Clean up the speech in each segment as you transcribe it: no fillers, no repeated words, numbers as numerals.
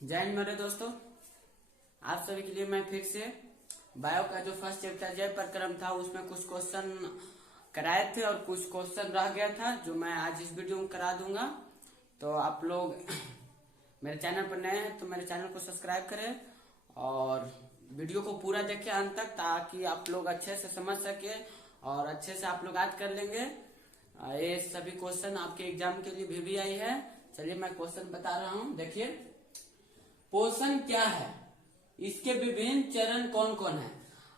जय हिंद मेरे दोस्तों। आप सभी के लिए मैं फिर से बायो का जो फर्स्ट चैप्टर जय प्रक्रम था उसमें कुछ क्वेश्चन कराए थे और कुछ क्वेश्चन रह गया था जो मैं आज इस वीडियो में करा दूंगा। तो आप लोग मेरे चैनल पर नए हैं तो मेरे चैनल को सब्सक्राइब करें और वीडियो को पूरा देखें अंत तक, ताकि आप लोग अच्छे से समझ सके और अच्छे से आप लोग याद कर लेंगे। ये सभी क्वेश्चन आपके एग्जाम के लिए भी आई है। चलिए मैं क्वेश्चन बता रहा हूँ। देखिए, पोषण क्या है, इसके विभिन्न चरण कौन कौन है,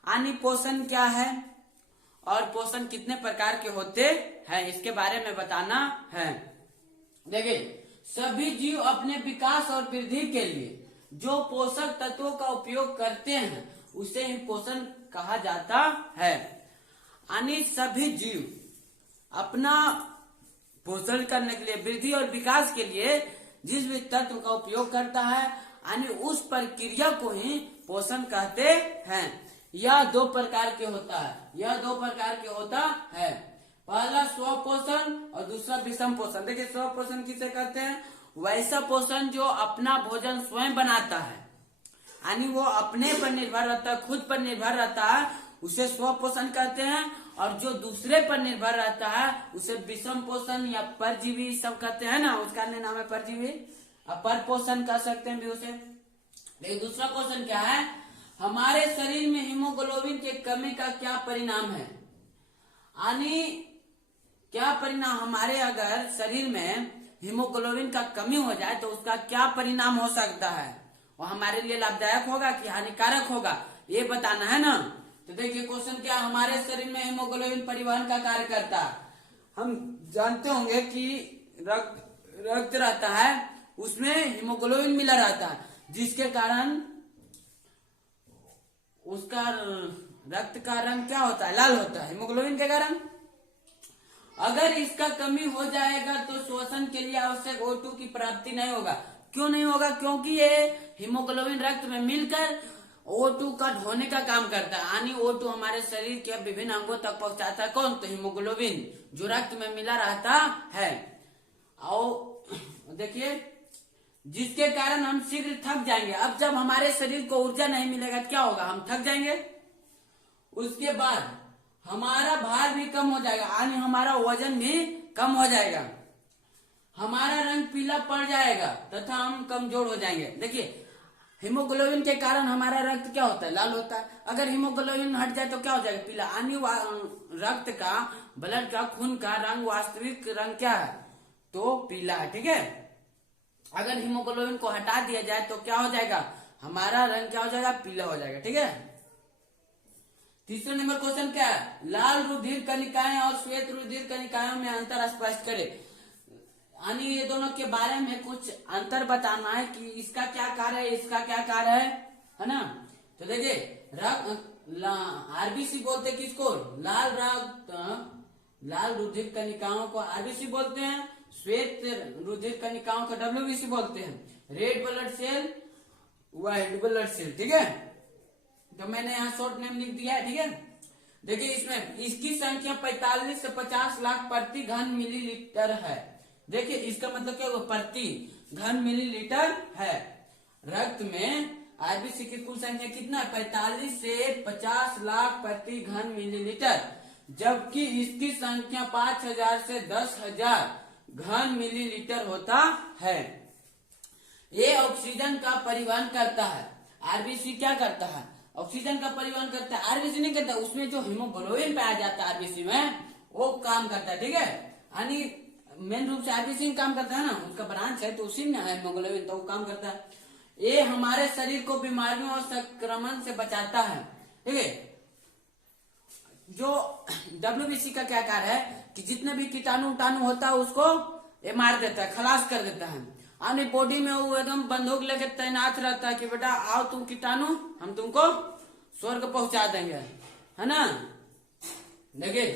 यानी पोषण क्या है और पोषण कितने प्रकार के होते हैं, इसके बारे में बताना है। देखिए, सभी जीव अपने विकास और वृद्धि के लिए जो पोषक तत्वों का उपयोग करते हैं उसे ही पोषण कहा जाता है। यानी सभी जीव अपना पोषण करने के लिए, वृद्धि और विकास के लिए जिस भी तत्व का उपयोग करता है, यानी उस प्रक्रिया को ही पोषण कहते हैं। यह दो प्रकार के होता है। पहला स्व पोषण और दूसरा विषम पोषण। देखिए, स्व पोषण किसे कहते हैं? वैसा पोषण जो अपना भोजन स्वयं बनाता है, यानी वो अपने पर निर्भर रहता है, खुद पर निर्भर रहता है, उसे स्व पोषण कहते हैं। और जो दूसरे पर निर्भर रहता है उसे विषम पोषण या परजीवी सब कहते हैं ना, उसका नाम है परजीवी। पर पोषण कह सकते हैं भी उसे। लेकिन दूसरा क्वेश्चन क्या है, हमारे शरीर में हीमोग्लोबिन के कमी का क्या परिणाम है, यानी क्या परिणाम, हमारे अगर शरीर में हीमोग्लोबिन का कमी हो जाए तो उसका क्या परिणाम हो सकता है, और हमारे लिए लाभदायक होगा कि हानिकारक होगा, ये बताना है ना। तो देखिए क्वेश्चन क्या, हमारे शरीर में हीमोग्लोबिन परिवहन का कार्य करता है। हम जानते होंगे कि रक्त रहता है, उसमें हीमोग्लोबिन मिला रहता है, जिसके कारण उसका रक्त का रंग क्या होता है, लाल होता है हीमोग्लोबिन के कारण। अगर इसका कमी हो जाएगा तो श्वसन के लिए आवश्यक O2 की प्राप्ति नहीं होगा। क्यों नहीं होगा? क्योंकि ये हीमोग्लोबिन रक्त में मिलकर O2 का ढोने का काम करता है, यानी O2 हमारे शरीर के विभिन्न अंगों तक पहुंचाता है। कौन? तो हीमोग्लोबिन जो रक्त में मिला रहता है। और देखिए, जिसके कारण हम शीघ्र थक जाएंगे। अब जब हमारे शरीर को ऊर्जा नहीं मिलेगा क्या होगा? हम थक जाएंगे। उसके बाद हमारा भार भी कम हो जाएगा, यानी हमारा वजन भी कम हो जाएगा, हमारा रंग पीला पड़ जाएगा तथा हम कमजोर हो जाएंगे। देखिए, हीमोग्लोबिन के कारण हमारा रक्त क्या होता है? लाल होता है। अगर हीमोग्लोबिन हट जाए तो क्या हो जाएगा? पीला। यानी रक्त का, ब्लड का, खून का रंग, वास्तविक रंग क्या है? तो पीला है। ठीक है। अगर हीमोग्लोबिन को हटा दिया जाए तो क्या हो जाएगा? हमारा रंग क्या हो जाएगा? पीला हो जाएगा। ठीक है। तीसरा नंबर क्वेश्चन क्या है, लाल रुधिर कणिकाएं और श्वेत रुधिर कणिकाओं में अंतर स्पष्ट करें। यानी ये दोनों के बारे में कुछ अंतर बताना है कि इसका क्या कार्य है, इसका क्या कार्य है ना। तो देखिए, आरबीसी बोलते किसको? लाल रक्त, लाल रुधिर कणिकाओं को आरबीसी बोलते हैं। श्वेत रुधिर कणिकाओं को WBC बोलते हैं। Red blood cell, white blood cell. ठीक है, तो मैंने यहाँ शॉर्ट नेम लिख दिया है। ठीक है। देखिए, इसमें इसकी संख्या 45 से 50 लाख प्रति घन मिलीलीटर है। देखिए, इसका मतलब क्या होगा? प्रति घन मिलीलीटर है। रक्त में आरबीसी की कुल संख्या कितना है? 45 से 50 लाख प्रति घन मिलीलीटर, जबकि इसकी संख्या 5000 से 10,000 घन मिलीलीटर होता है। ये ऑक्सीजन का परिवहन करता है। आरबीसी क्या करता है? ऑक्सीजन का परिवहन करता है। आरबीसी नहीं करता। उसमें जो हीमोग्लोबिन पाया जाता है आरबीसी में, वो काम करता है। ठीक है, यानी मेन रूप से आरबीसी काम करता है ना, उसका ब्रांच है तो उसी में है हीमोग्लोबिन, तो वो काम करता है। ये हमारे शरीर को बीमारियों और संक्रमण से बचाता है। ठीक है। जो WBC का क्या कार्य है कि जितने भी कीटाणु उटाणु होता है उसको ये मार देता है, खलास कर देता है। यानी बॉडी में वो एकदम बंदूक लेके तैनात रहता है कि बेटा आओ तुम कीटाणु, हम तुमको स्वर्ग पहुंचा देंगे, है ना। देखिए,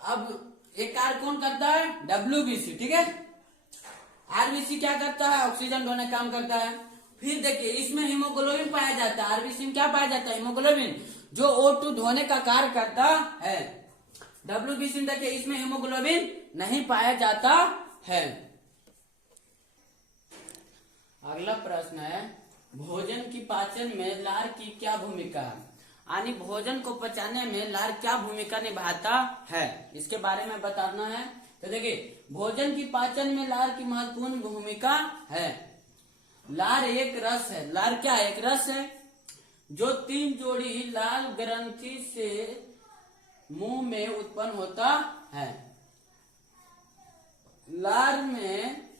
अब एक कार्य कौन करता है? WBC। ठीक है। आरबीसी क्या करता है? ऑक्सीजन ढोने काम करता है। फिर देखिए, इसमें हीमोग्लोबिन पाया जाता है। आरबीसी में क्या पाया जाता है? हीमोग्लोबिन, जो O2 ढोने का कार्य करता है। WBC में देखिए, इसमें हीमोग्लोबिन नहीं पाया जाता है। अगला प्रश्न है, भोजन की पाचन में लार की क्या भूमिका है? यानी भोजन को पचाने में लार क्या भूमिका निभाता है, इसके बारे में बताना है। तो देखिए, भोजन की पाचन में लार की महत्वपूर्ण भूमिका है। लार एक रस है। लार क्या है? एक रस है जो 3 जोड़ी लाल ग्रंथि से मुंह में उत्पन्न होता है। लार में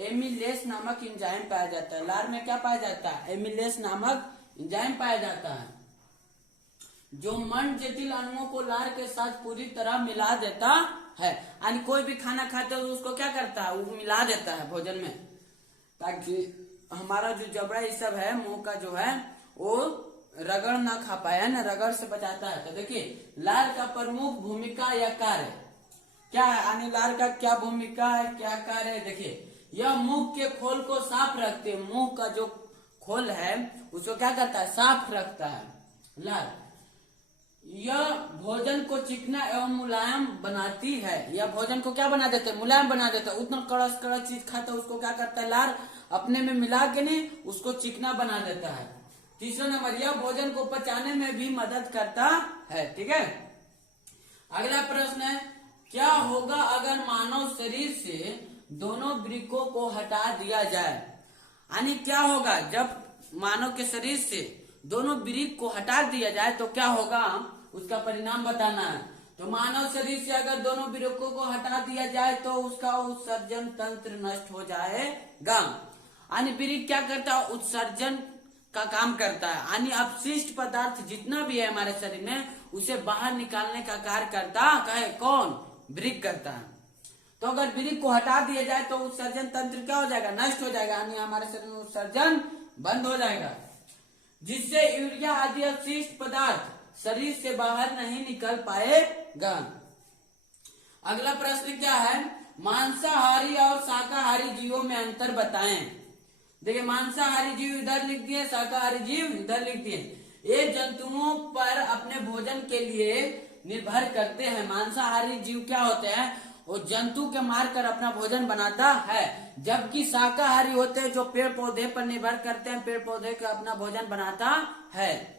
एमिलेस नामक एंजाइम पाया जाता है। लार में क्या पाया जाता है? एमिलेस नामक एंजाइम पाया जाता है जो मंड जटिल अणुओं को लार के साथ पूरी तरह मिला देता है। यानी कोई भी खाना खाते हो तो उसको क्या करता है? वो मिला देता है भोजन में, ताकि हमारा जो जबड़ा ये सब है, मुंह का जो है, वो रगड़ ना खा पाए, है ना, रगड़ से बचाता है। तो देखिए, लार का प्रमुख भूमिका या कार्य क्या है? यानी लार का क्या भूमिका है, क्या कार्य है? देखिए, यह मुंह के खोल को साफ रखते हैं। मुंह का जो खोल है उसको क्या करता है? साफ रखता है लार। यह भोजन को चिकना एवं मुलायम बनाती है। यह भोजन को क्या बना देता है? मुलायम बना देता है। उतना कड़क कड़क चीज खाता है उसको क्या करता है? लार अपने में मिला के नहीं उसको चिकना बना देता है। तीसरा नंबर, यह भोजन को पचाने में भी मदद करता है। ठीक है। अगला प्रश्न है, क्या होगा अगर मानव शरीर से दोनों वृक्कों को हटा दिया जाए? यानी क्या होगा जब मानव के शरीर से दोनों वृक्क को हटा दिया जाए तो क्या होगा, उसका परिणाम बताना है। तो मानव शरीर से अगर दोनों वृक्कों को हटा दिया जाए तो उसका उत्सर्जन तंत्र नष्ट हो जाएगा। यानी वृक्क क्या करता है? उत्सर्जन का काम करता है। यानी अपशिष्ट पदार्थ जितना भी है हमारे शरीर में उसे बाहर निकालने का कार्य करता है कौन? वृक्क करता है। तो अगर वृक्क को हटा दिया जाए तो उत्सर्जन तंत्र क्या हो जाएगा? नष्ट हो जाएगा। यानी हमारे शरीर में उत्सर्जन बंद हो जाएगा, जिससे यूरिया आदि अपशिष्ट पदार्थ शरीर से बाहर नहीं निकल पाएगा। अगला प्रश्न क्या है, मांसाहारी और शाकाहारी जीवों में अंतर बताएं। देखिए, मांसाहारी जीव इधर लिख दिए, शाकाहारी जीव इधर लिख दिए। ये जंतुओं पर अपने भोजन के लिए निर्भर करते हैं। मांसाहारी जीव क्या होते हैं? वो जंतु के मारकर अपना भोजन बनाता है, जबकि शाकाहारी होते हैं जो पेड़ पौधे पर निर्भर करते हैं, पेड़ पौधे का अपना भोजन बनाता है।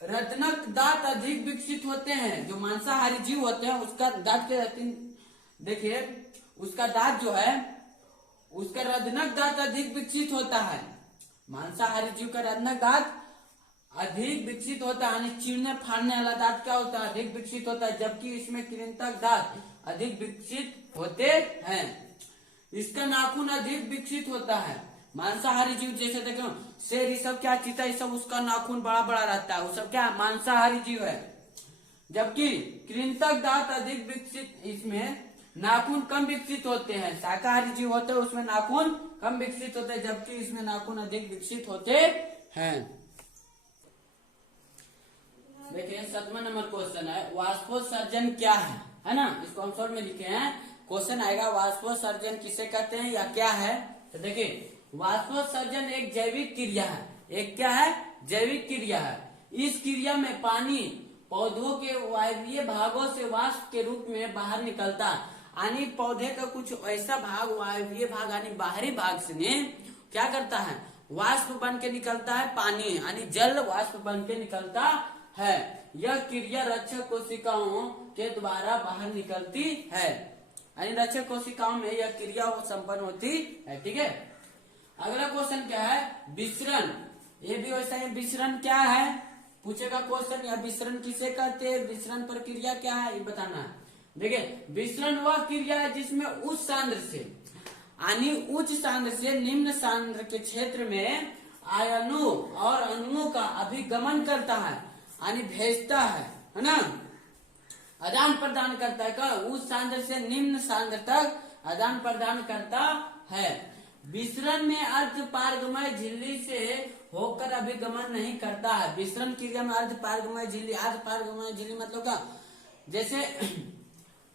रत्नक दांत अधिक विकसित होते हैं। जो मांसाहारी जीव होते हैं उसका दांत के, देखिए उसका दांत जो है उसका रत्नक दांत अधिक विकसित होता है। मांसाहारी जीव का रत्नक दांत अधिक विकसित होता है, यानी चीरने फाड़ने वाला दांत क्या होता है? अधिक विकसित होता है, जबकि इसमें कृंतक दांत अधिक विकसित होते हैं। इसका नाखून अधिक विकसित होता है। मांसाहारी जीव जैसे देखो शेर, ये सब क्या, चीता, ये सब उसका नाखून बड़ा बड़ा रहता है, वो सब क्या मांसाहारी जीव है। जबकि कृंतक दांत अधिक विकसित, इसमें नाखून कम विकसित होते हैं। शाकाहारी जीव होते हैं उसमें नाखून कम विकसित होते हैं, जबकि इसमें नाखून अधिक विकसित होते हैं। देखिए 7वां नंबर क्वेश्चन है, वाष्पोत्सर्जन क्या है ना? इसको हम शॉर्ट में लिखे हैं, क्वेश्चन आएगा वाष्पोत्सर्जन किसे कहते हैं या क्या है। तो देखिए, वाष्पोत्सर्जन एक जैविक क्रिया है। एक क्या है? जैविक क्रिया है। इस क्रिया में पानी पौधों के वायवीय भागों से वाष्प के रूप में बाहर निकलता है। यानी पौधे का कुछ ऐसा भाग, वायवीय भाग यानी बाहरी भाग से क्या करता है? वाष्प बन के निकलता है, पानी यानी जल वाष्प बन के निकलता है। यह क्रिया रक्षक कोशिकाओं के द्वारा बाहर निकलती है। यानी रक्षक कोशिकाओं में यह क्रिया संपन्न होती है। ठीक है। अगला क्वेश्चन क्या है? विसरण। ये भी वैसा है, विसरण क्या है पूछेगा क्वेश्चन, या विसरण किसे कहते हैं, विसरण प्रक्रिया क्या है, ये बताना है। देखिए, विसरण वह क्रिया है जिसमें उच्च सांद्र से, यानी उच्च सांद्र से निम्न सांद्र के क्षेत्र में आयनों और अणुओं का अभिगमन करता है, यानी भेजता है ना, आदान प्रदान करता है। उच्च सांद्र से निम्न सांद्र तक आदान प्रदान करता है। विसरण में अर्ध पारगमय झिल्ली से होकर अभिगमन नहीं करता है। विसरण क्रिया में अर्ध पारगमय झिल्ली, अर्ध पारगमय झिल्ली मतलब क्या, जैसे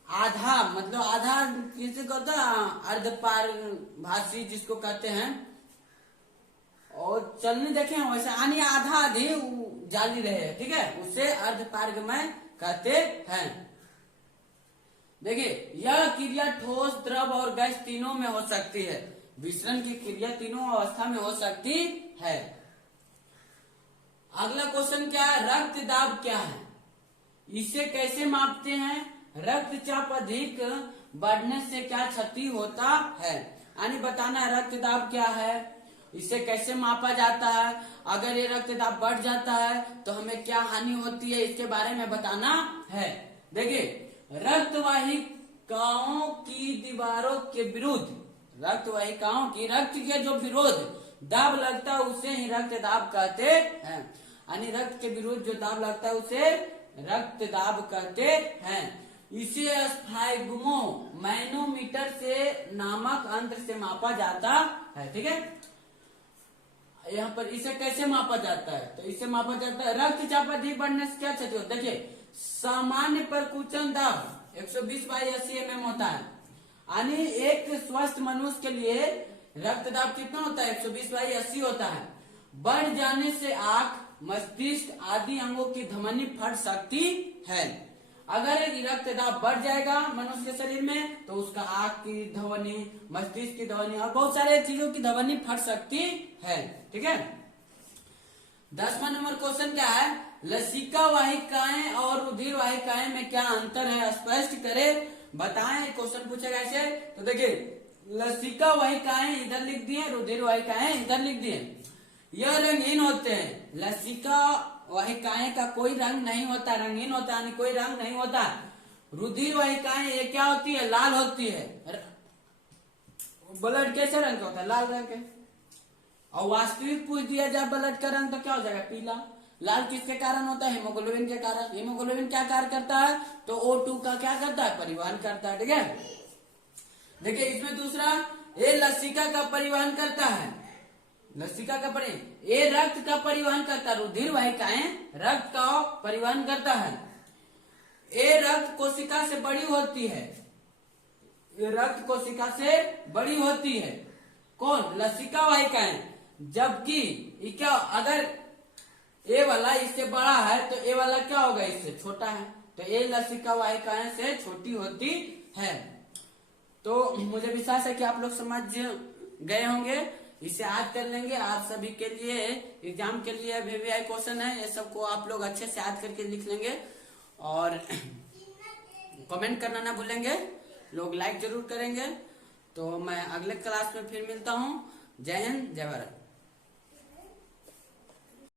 आधा, मतलब आधा किसे कहता है? अर्ध पारभासी जिसको कहते हैं, और चलने देखे वैसे यानी आधा आधी जाली रहे, ठीक है, उसे अर्ध पारगमय कहते हैं। देखिए, यह क्रिया ठोस, द्रव और गैस तीनों में हो सकती है। विसरण की क्रिया तीनों अवस्था में हो सकती है। अगला क्वेश्चन क्या है, रक्तदाब क्या है, इसे कैसे मापते हैं, रक्तचाप अधिक बढ़ने से क्या क्षति होता है, यानी बताना है रक्तदाब क्या है, इसे कैसे मापा जाता है, अगर ये रक्तदाब बढ़ जाता है तो हमें क्या हानि होती है, इसके बारे में बताना है। देखिए, रक्तवाहिकाओं की दीवारों के विरुद्ध, रक्तवाहिकाओं की रक्त के जो विरोध दाब लगता है उसे ही रक्तदाब कहते हैं, यानी रक्त के विरुद्ध जो दाब लगता है उसे रक्तदाब कहते हैं। इसे स्फाइग्मो मैनोमीटर से नामक यंत्र से मापा जाता है। ठीक है, यहाँ पर इसे कैसे मापा जाता है, तो इसे मापा जाता है रक्तचाप अधिक बढ़ने से क्या क्षति होती है। देखिए, सामान्य परकुंचन दाब 120/80 mm होता है, यानी एक स्वस्थ मनुष्य के लिए रक्तदाब कितना होता है, 120/80 होता है। बढ़ जाने से आंख, मस्तिष्क आदि अंगों की धमनी फट सकती है। अगर रक्तदाब बढ़ जाएगा मनुष्य के शरीर में तो उसका आंख की धमनी, मस्तिष्क की धमनी और बहुत सारे चीजों की धमनी फट सकती है। ठीक है, 10वां नंबर क्वेश्चन क्या है, लसिका वाहिकाएं और रुधिर वाहिकाएं में क्या अंतर है, स्पष्ट करें, बताएं। क्वेश्चन पूछेगा ऐसे, तो देखिए, लसिका वाहिकाएं इधर लिख दिए, रुधिर वाहिकाएं इधर लिख दिए। यह रंगीन होते हैं, लसिका वाहिकाएं का कोई रंग नहीं होता, रंगीन होता है, कोई रंग नहीं होता। रुधिर वाहिकाएं ये क्या होती है, लाल होती है। ब्लड कैसे रंग का होता है, लाल रंग के। और वास्तविक पूछ दिया जाए ब्लड का रंग तो क्या हो जाएगा, पीला। लाल किसके कारण होता है, हीमोग्लोबिन के कारण। हीमोग्लोबिन क्या कार्य करता है, तो O2 का क्या करता है, परिवहन करता है। ठीक है, देखिए इसमें दूसरा, ये लसिका का परिवहन करता है, लसिका का परिवहन, ये रक्त का परिवहन करता है। रुधिर वाहिकाएं रक्त का परिवहन करता है। ये रक्त कोशिका से बड़ी होती है, ये रक्त कोशिका से बड़ी होती है, कौन, लसिका वाहिकाएं। जबकि ये क्या, अगर ए वाला इससे बड़ा है तो ए वाला क्या होगा, इससे छोटा है, तो ये लसिका वाहिकाएं से छोटी होती है। तो मुझे विश्वास है कि आप लोग समझ गए होंगे, इसे याद कर लेंगे। आप सभी के लिए एग्जाम के लिए VVI क्वेश्चन है, ये सबको आप लोग अच्छे से याद करके लिख लेंगे और कमेंट करना ना भूलेंगे, लोग लाइक जरूर करेंगे। तो मैं अगले क्लास में फिर मिलता हूँ। जय हिंद, जय भारत।